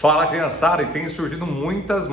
Fala, criançada, e tem surgido muitas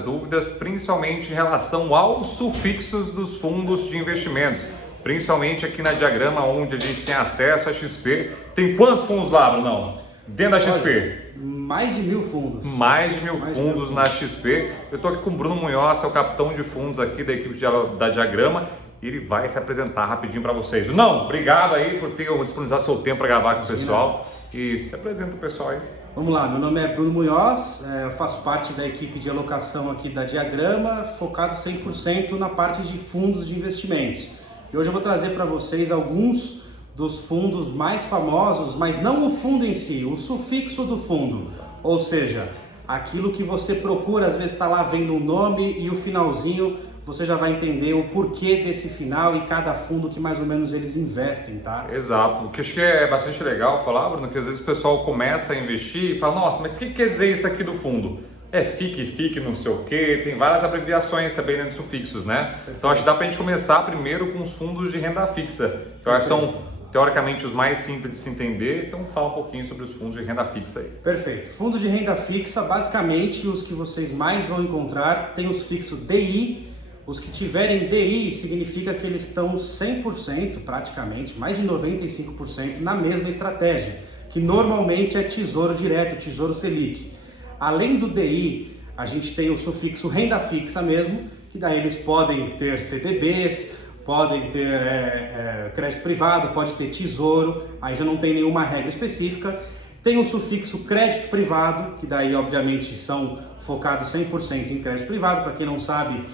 dúvidas, principalmente em relação aos sufixos dos fundos de investimentos, principalmente aqui na Diagrama, onde a gente tem acesso a XP. Tem quantos fundos lá, Brunão? Dentro da XP? Mais de 1.000 fundos. Mais de mil fundos na XP. Eu estou aqui com o Bruno Munhoz, é o capitão de fundos aqui da equipe da Diagrama. E ele vai se apresentar rapidinho para vocês. Não, obrigado aí por ter disponibilizado seu tempo para gravar com o pessoal. E se apresenta o pessoal aí. Vamos lá, meu nome é Bruno Munhoz, eu faço parte da equipe de alocação aqui da Diagrama, focado 100% na parte de fundos de investimentos. E hoje eu vou trazer para vocês alguns dos fundos mais famosos, mas não o fundo em si, o sufixo do fundo. Ou seja, aquilo que você procura, às vezes está lá vendo um nome e o finalzinho você já vai entender o porquê desse final e cada fundo que mais ou menos eles investem, tá? Exato. O que eu acho que é bastante legal falar, Bruno, que às vezes o pessoal começa a investir e fala, nossa, mas o que quer dizer isso aqui do fundo? É FIC, não sei o quê, tem várias abreviações também dentro de sufixos, né? Perfeito. Então acho que dá pra gente começar primeiro com os fundos de renda fixa, que eu acho que são teoricamente os mais simples de se entender, então fala um pouquinho sobre os fundos de renda fixa aí. Perfeito. Fundo de renda fixa, basicamente os que vocês mais vão encontrar tem o sufixo DI. Os que tiverem DI significa que eles estão 100%, praticamente, mais de 95% na mesma estratégia, que normalmente é Tesouro Direto, Tesouro Selic. Além do DI, a gente tem o sufixo renda fixa mesmo, que daí eles podem ter CDBs, podem ter crédito privado, pode ter tesouro, aí já não tem nenhuma regra específica. Tem o sufixo crédito privado, que daí obviamente são focados 100% em crédito privado, para quem não sabe,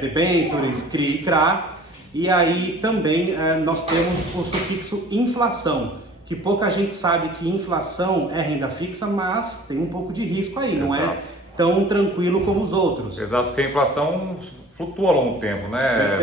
debentures, CRI e CRA. E aí também nós temos o sufixo inflação, que pouca gente sabe que inflação é renda fixa, mas tem um pouco de risco aí. Exato. Não é tão tranquilo como os outros. Exato, porque a inflação flutua ao longo do tempo, né?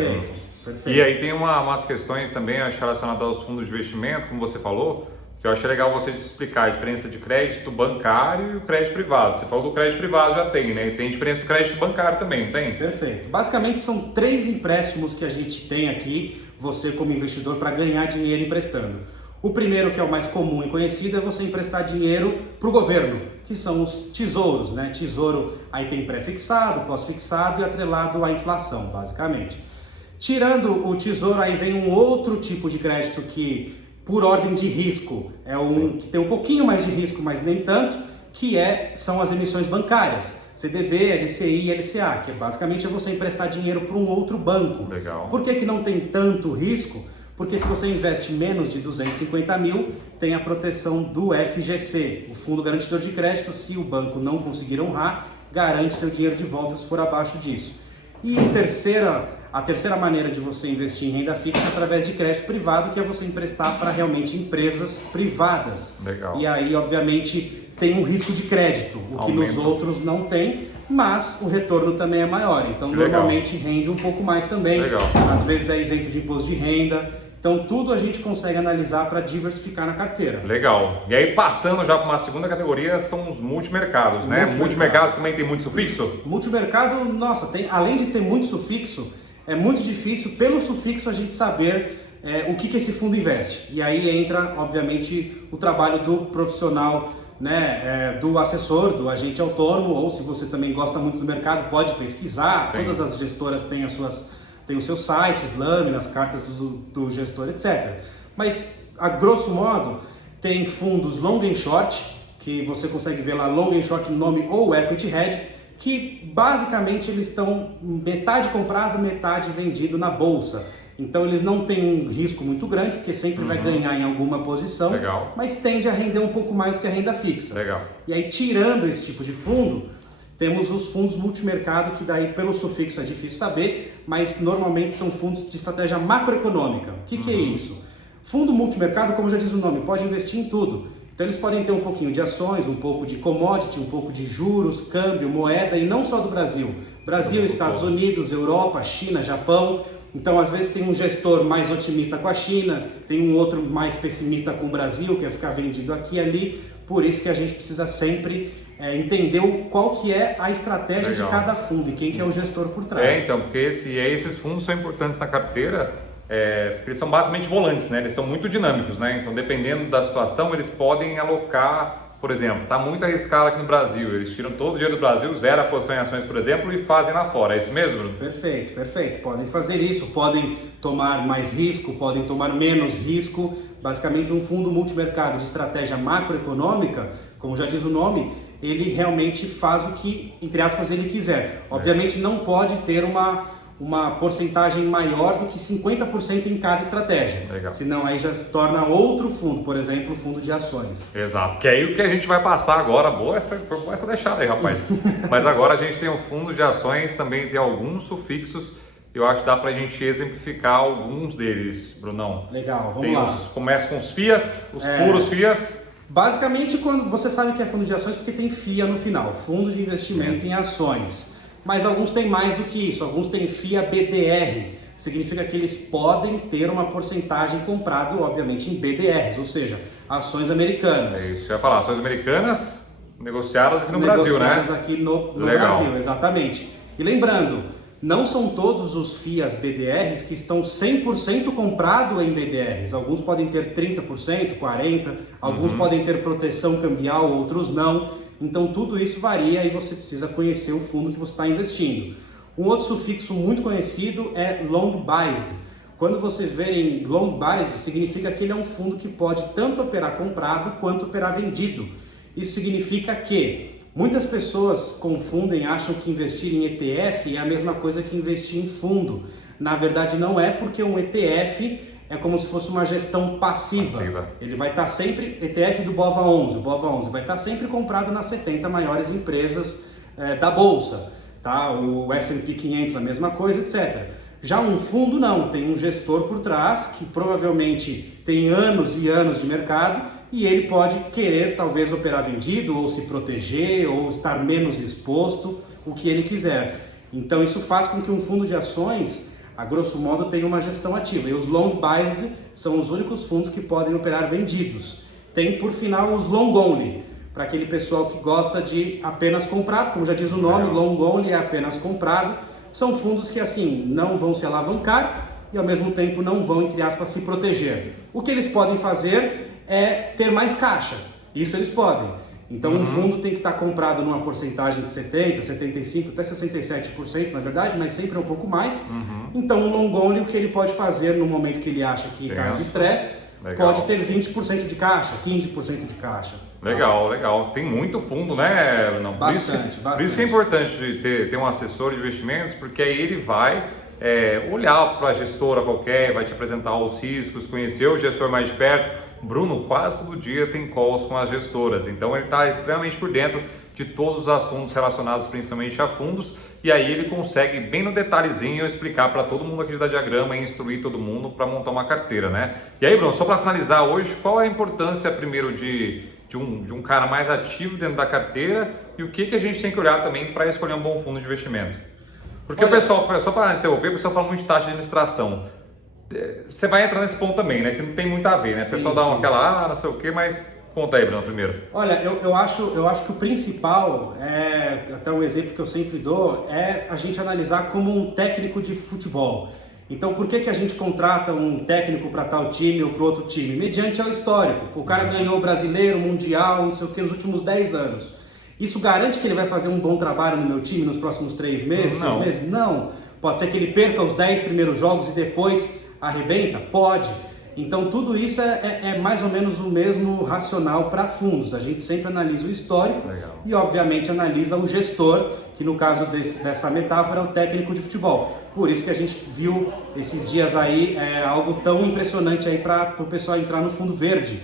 Perfeito. E aí tem umas questões também relacionadas aos fundos de investimento, como você falou, que eu achei legal você explicar a diferença de crédito bancário e o crédito privado. Você falou do crédito privado, já tem, né? E tem diferença do crédito bancário também, não tem? Perfeito. Basicamente são 3 empréstimos que a gente tem aqui, você como investidor, para ganhar dinheiro emprestando. O primeiro, que é o mais comum e conhecido, é você emprestar dinheiro para o governo, que são os tesouros, né? Tesouro aí tem pré-fixado, pós-fixado e atrelado à inflação, basicamente. Tirando o tesouro, aí vem um outro tipo de crédito que, por ordem de risco, é um que tem um pouquinho mais de risco, mas nem tanto, que são as emissões bancárias, CDB, LCI e LCA, que basicamente é você emprestar dinheiro para um outro banco. Legal. Por que não tem tanto risco? Porque se você investe menos de 250 mil, tem a proteção do FGC, o Fundo Garantidor de Crédito. Se o banco não conseguir honrar, garante seu dinheiro de volta se for abaixo disso. E a terceira maneira de você investir em renda fixa é através de crédito privado, que é você emprestar para realmente empresas privadas. Legal. E aí, obviamente, tem um risco de crédito, o que nos outros não tem, mas o retorno também é maior. Então, normalmente rende um pouco mais também. Legal. Às vezes é isento de imposto de renda. Então, tudo a gente consegue analisar para diversificar na carteira. Legal. E aí, passando já para uma segunda categoria, são os multimercados, né? Multimercados também tem muito sufixo? Multimercado, nossa, além de ter muito sufixo, é muito difícil, pelo sufixo, a gente saber o que esse fundo investe. E aí entra, obviamente, o trabalho do profissional, né, do assessor, do agente autônomo, ou se você também gosta muito do mercado, pode pesquisar. Sim. Todas as gestoras têm os seus sites, lâminas, cartas do gestor, etc. Mas, a grosso modo, tem fundos long and short, que você consegue ver lá long and short no nome, ou equity hedge, que basicamente eles estão metade comprado, metade vendido na bolsa. Então eles não têm um risco muito grande, porque sempre vai ganhar em alguma posição. Legal. Mas tende a render um pouco mais do que a renda fixa. Legal. E aí, tirando esse tipo de fundo, temos os fundos multimercado, que daí pelo sufixo é difícil saber, mas normalmente são fundos de estratégia macroeconômica. O que é isso? Fundo multimercado, como já diz o nome, pode investir em tudo. Então eles podem ter um pouquinho de ações, um pouco de commodity, um pouco de juros, câmbio, moeda, e não só do Brasil. Brasil, Estados Unidos, Europa, China, Japão. Então às vezes tem um gestor mais otimista com a China, tem um outro mais pessimista com o Brasil, que é ficar vendido aqui e ali. Por isso que a gente precisa sempre entender qual que é a estratégia de cada fundo e quem que é o gestor por trás. Então, porque esses fundos são importantes na carteira, porque eles são basicamente volantes, né? Eles são muito dinâmicos, né? Então, dependendo da situação, eles podem alocar por exemplo, está muito arriscado aqui no Brasil, eles tiram todo o dinheiro do Brasil, zero a posição em ações, por exemplo, e fazem lá fora, é isso mesmo, Bruno? Perfeito, perfeito. Podem fazer isso, podem tomar mais risco, podem tomar menos risco. Basicamente, um fundo multimercado de estratégia macroeconômica, como já diz o nome, ele realmente faz o que, entre aspas, ele quiser. Obviamente não pode ter uma porcentagem maior do que 50% em cada estratégia. Legal. Senão aí já se torna outro fundo, por exemplo, o fundo de ações. Exato, que é aí o que a gente vai passar agora, foi boa essa deixada aí, rapaz. Mas agora a gente tem um fundo de ações, também tem alguns sufixos, eu acho que dá pra gente exemplificar alguns deles, Brunão. Legal, vamos lá. Começa com os FIAs, os puros FIAs. Basicamente, quando você sabe que é fundo de ações porque tem FIA no final, Fundo de Investimento em Ações. Mas alguns têm mais do que isso, alguns têm FIA BDR, significa que eles podem ter uma porcentagem comprada, obviamente, em BDRs, ou seja, ações americanas. É isso, eu ia falar, ações americanas negociadas aqui no Brasil, né? Negociadas aqui no Brasil, exatamente. E lembrando, não são todos os FIAs BDRs que estão 100% comprado em BDRs. Alguns podem ter 30%, 40%, alguns podem ter proteção cambial, outros não. Então tudo isso varia e você precisa conhecer o fundo que você está investindo. Um outro sufixo muito conhecido é long biased. Quando vocês verem long biased, significa que ele é um fundo que pode tanto operar comprado quanto operar vendido. Isso significa que muitas pessoas confundem, acham que investir em ETF é a mesma coisa que investir em fundo. Na verdade não é, porque um ETF é como se fosse uma gestão passiva. Ele vai estar sempre, ETF do BOVA11, o BOVA11 vai estar sempre comprado nas 70 maiores empresas da Bolsa. Tá? O S&P 500 a mesma coisa, etc. Já um fundo não, tem um gestor por trás que provavelmente tem anos e anos de mercado e ele pode querer talvez operar vendido ou se proteger ou estar menos exposto, o que ele quiser. Então isso faz com que um fundo de ações, a grosso modo, tenha uma gestão ativa. E os long biased são os únicos fundos que podem operar vendidos. Tem por final os long only, para aquele pessoal que gosta de apenas comprado, como já diz o nome, long only é apenas comprado. São fundos que assim não vão se alavancar e ao mesmo tempo não vão, entre aspas, se proteger. O que eles podem fazer é ter mais caixa, isso eles podem. Então um fundo tem que estar comprado numa porcentagem de 70%, 75%, até 67% na verdade, mas sempre é um pouco mais. Então um long only, o que ele pode fazer no momento que ele acha que está de estresse, pode ter 20% de caixa, 15% de caixa. Legal, legal. Tem muito fundo, né? Não, bastante. Por isso que é importante ter um assessor de investimentos, porque aí ele vai olhar para a gestora qualquer, vai te apresentar os riscos, conhecer o gestor mais de perto. Bruno, quase todo dia tem calls com as gestoras, então ele está extremamente por dentro de todos os assuntos relacionados principalmente a fundos, e aí ele consegue bem no detalhezinho explicar para todo mundo aqui da Diagrama e instruir todo mundo para montar uma carteira, né? E aí, Bruno, só para finalizar hoje, qual é a importância primeiro de um cara mais ativo dentro da carteira e o que a gente tem que olhar também para escolher um bom fundo de investimento? Porque o pessoal, só para interromper, o pessoal fala muito de taxa de administração. Você vai entrar nesse ponto também, né? Que não tem muito a ver, né? Você só dá aquela, não sei o que, mas conta aí, Bruno, primeiro. Olha, eu acho que o principal, até um exemplo que eu sempre dou, é a gente analisar como um técnico de futebol. Então, por que a gente contrata um técnico para tal time ou para outro time? Mediante ao histórico. O cara ganhou o brasileiro, mundial, não sei o que, nos últimos 10 anos. Isso garante que ele vai fazer um bom trabalho no meu time nos próximos 3 meses, 6 meses? Não. Pode ser que ele perca os 10 primeiros jogos e depois arrebenta? Pode. Então tudo isso é mais ou menos o mesmo racional para fundos. A gente sempre analisa o histórico e obviamente analisa o gestor, que no caso dessa metáfora é o técnico de futebol. Por isso que a gente viu esses dias aí algo tão impressionante aí para o pessoal entrar no fundo verde.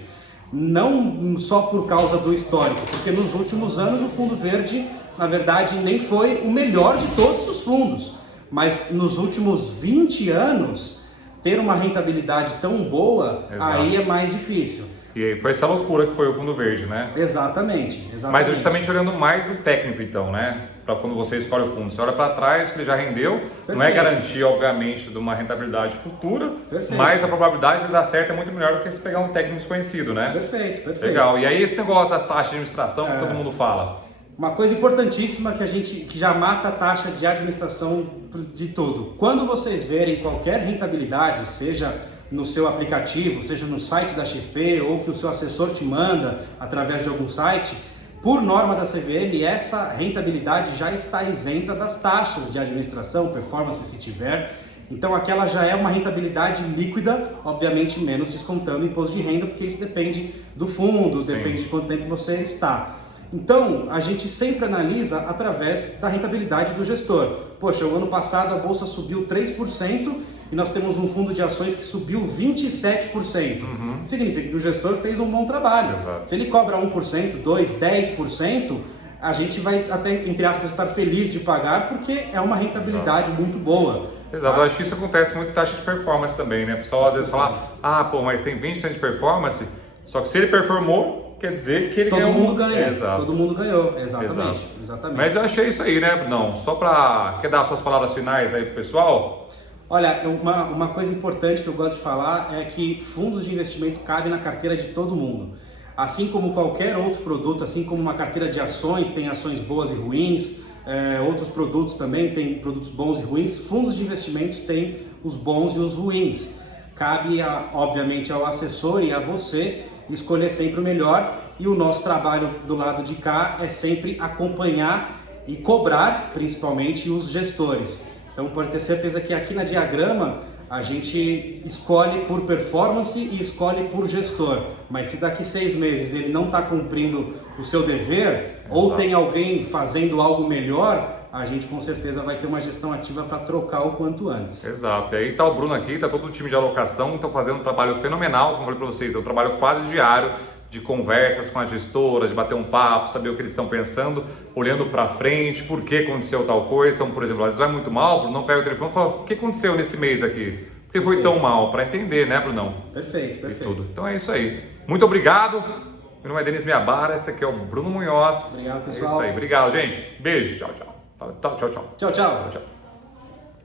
Não só por causa do histórico, porque nos últimos anos o fundo verde, na verdade, nem foi o melhor de todos os fundos. Mas nos últimos 20 anos, ter uma rentabilidade tão boa, aí é mais difícil. E aí foi essa loucura que foi o fundo verde, né? Exatamente. Mas justamente olhando mais do técnico então, né? Para quando você escolhe o fundo, você olha para trás, que ele já rendeu, não é garantia, obviamente, de uma rentabilidade futura, mas a probabilidade de ele dar certo é muito melhor do que se pegar um técnico desconhecido, né? Perfeito. Legal. E aí esse negócio das taxas de administração que todo mundo fala. Uma coisa importantíssima que já mata a taxa de administração de tudo. Quando vocês verem qualquer rentabilidade, seja no seu aplicativo, seja no site da XP ou que o seu assessor te manda através de algum site, por norma da CVM, essa rentabilidade já está isenta das taxas de administração, performance se tiver. Então aquela já é uma rentabilidade líquida, obviamente menos descontando o imposto de renda, porque isso depende do fundo, depende de quanto tempo você está. Então a gente sempre analisa através da rentabilidade do gestor. Poxa, o ano passado a bolsa subiu 3% e nós temos um fundo de ações que subiu 27%. Significa que o gestor fez um bom trabalho. Exato. Se ele cobra 1%, 2%, 10%, a gente vai até, entre aspas, estar feliz de pagar porque é uma rentabilidade muito boa. Exato, eu acho que isso acontece muito em taxa de performance também, né? O pessoal às vezes fala, mas tem 20% de performance, só que se ele performou, quer dizer que ele ganhou. Todo mundo ganha, Exato. todo mundo ganhou, exatamente. Mas eu achei isso aí, né, Brunão? Só para... Quer dar as suas palavras finais aí pro pessoal? Olha, uma coisa importante que eu gosto de falar é que fundos de investimento cabem na carteira de todo mundo. Assim como qualquer outro produto, assim como uma carteira de ações, tem ações boas e ruins, outros produtos também tem produtos bons e ruins, fundos de investimentos têm os bons e os ruins. Cabe, obviamente, ao assessor e a você escolher sempre o melhor, e o nosso trabalho do lado de cá é sempre acompanhar e cobrar, principalmente, os gestores. Então pode ter certeza que aqui na Diagrama a gente escolhe por performance e escolhe por gestor, mas se daqui 6 meses ele não está cumprindo o seu dever, ou tem alguém fazendo algo melhor, a gente com certeza vai ter uma gestão ativa para trocar o quanto antes. Exato, e aí tá o Bruno aqui, tá todo o time de alocação, estão fazendo um trabalho fenomenal, como eu falei para vocês, é um trabalho quase diário, de conversas com as gestoras, de bater um papo, saber o que eles estão pensando, olhando para frente, por que aconteceu tal coisa. Então, por exemplo, às vezes vai muito mal, Bruno, não pega o telefone e fala, o que aconteceu nesse mês aqui? Por que foi tão mal? Para entender, né, Brunão? Perfeito. Tudo. Então é isso aí. Muito obrigado. Meu nome é Denis Miabara, esse aqui é o Bruno Munhoz. Obrigado, pessoal. É isso aí. Obrigado, gente. Beijo. Tchau, tchau. Tchau, tchau. Tchau, tchau.